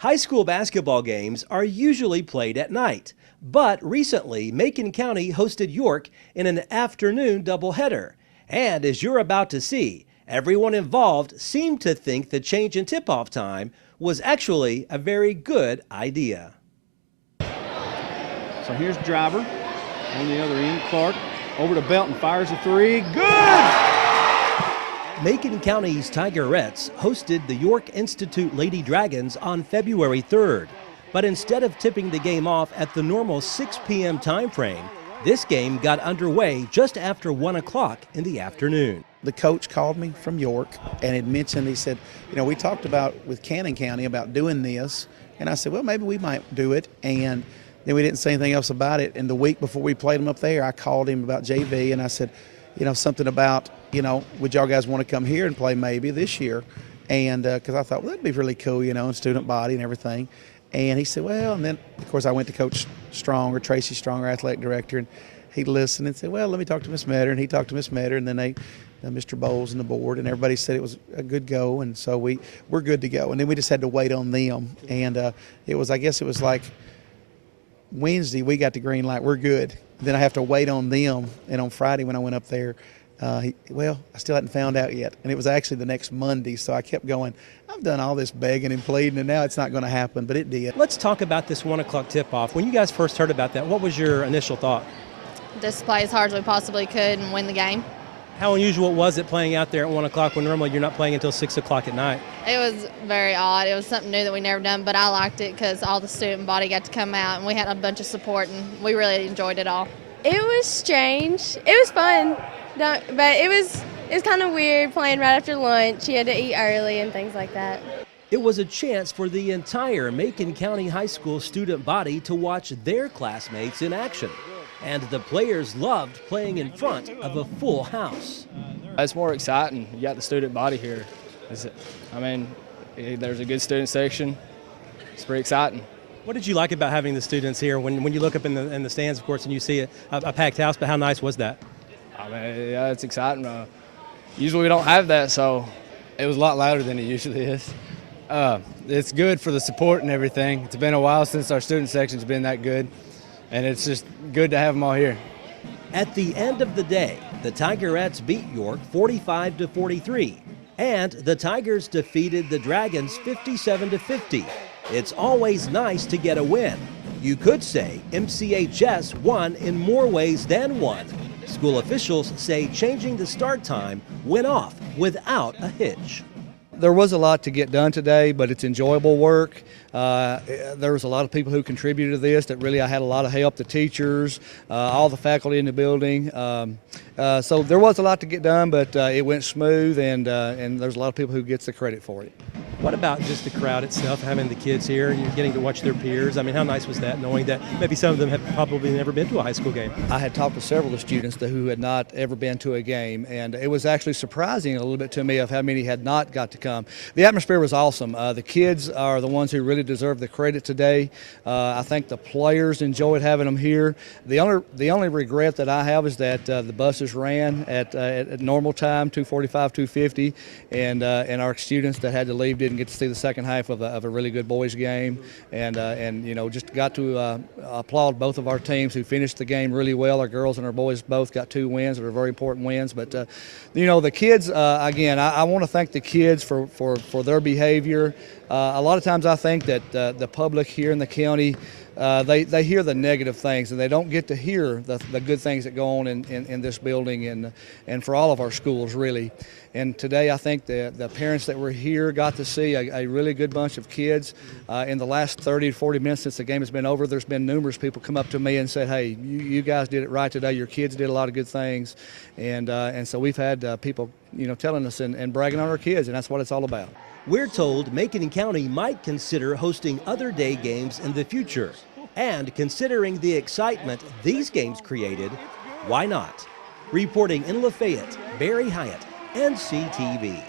High school basketball games are usually played at night, but recently Macon County hosted York in an afternoon doubleheader. And as you're about to see, everyone involved seemed to think the change in tip-off time was actually a very good idea. So here's Driver on the other end. Clark over to Belton, fires a three. Good! Macon County's Tigerettes hosted the York Institute Lady Dragons on February 3rd. But instead of tipping the game off at the normal 6 p.m. time frame, this game got underway just after 1 o'clock in the afternoon. The coach called me from York and had mentioned, he said, you know, we talked about with Cannon County about doing this. And I said, well, maybe we might do it. And then we didn't say anything else about it. And the week before we played them up there, I called him about JV and I said, you know, something about, you know, would y'all guys want to come here and play maybe this year? And because I thought, well, that'd be really cool, you know, and student body and everything. And he said, well, and then, of course, I went to Coach Strong, or Tracy Strong, our athletic director, and he listened and said, well, let me talk to Miss Metter. And he talked to Miss Metter, and then Mr. Bowles and the board, and everybody said it was a good go, and so we're good to go. And then we just had to wait on them. And it was, I guess it was like Wednesday, we got the green light, we're good. Then I have to wait on them, and on Friday when I went up there, well, I still hadn't found out yet. And it was actually the next Monday, so I kept going, I've done all this begging and pleading, and now it's not going to happen, but it did. Let's talk about this 1 o'clock tip-off. When you guys first heard about that, what was your initial thought? Just play as hard as we possibly could and win the game. How unusual was it playing out there at 1 o'clock when normally you're not playing until 6 o'clock at night? It was very odd. It was something new that we never done, but I liked it because all the student body got to come out, and we had a bunch of support, and we really enjoyed it all. It was strange. It was fun, but it was kind of weird playing right after lunch. You had to eat early and things like that. It was a chance for the entire Macon County High School student body to watch their classmates in action. And the players loved playing in front of a full house. It's more exciting. You got the student body here. I mean, there's a good student section. It's pretty exciting. What did you like about having the students here? When you look up in the stands, of course, and you see a packed house, but how nice was that? I mean, yeah, it's exciting. Usually we don't have that, so. It was a lot louder than it usually is. It's good for the support and everything. It's been a while since our student section's been that good, and it's just good to have them all here. At the end of the day, the Tigerettes beat York 45-43, and the Tigers defeated the Dragons 57-50. It's always nice to get a win. You could say MCHS won in more ways than one. School officials say changing the start time went off without a hitch. There was a lot to get done today, but it's enjoyable work. There was a lot of people who contributed to this that really I had a lot of help, the teachers, all the faculty in the building. So there was a lot to get done, but it went smooth, and there's a lot of people who gets the credit for it. What about just the crowd itself, having the kids here and you're getting to watch their peers? I mean, how nice was that, knowing that maybe some of them have probably never been to a high school game? I had talked to several of the students who had not ever been to a game, and it was actually surprising a little bit to me of how many had not got to come. The atmosphere was awesome. The kids are the ones who really deserve the credit today. I think the players enjoyed having them here. The only regret that I have is that the buses ran at normal time, 2:45, 2:50, and our students that had to leave didn't get to see the second half of a really good boys game, and you know, just got to applaud both of our teams who finished the game really well. Our girls and our boys both got 2 wins that are very important wins, but you know, the kids, again, I want to thank the kids for their behavior. A lot of times I think that the public here in the county, they hear the negative things, and they don't get to hear the good things that go on in this building and for all of our schools, really. And today I think the parents that were here got to see a really good bunch of kids. In the last 30 to 40 minutes since the game has been over, there's been numerous people come up to me and said, hey, you guys did it right today. Your kids did a lot of good things. And so we've had people, you know, telling us and bragging on our kids, and that's what it's all about. We're told Macon County might consider hosting other day games in the future. And considering the excitement these games created, why not? Reporting in Lafayette, Barry Hyatt, NCTV.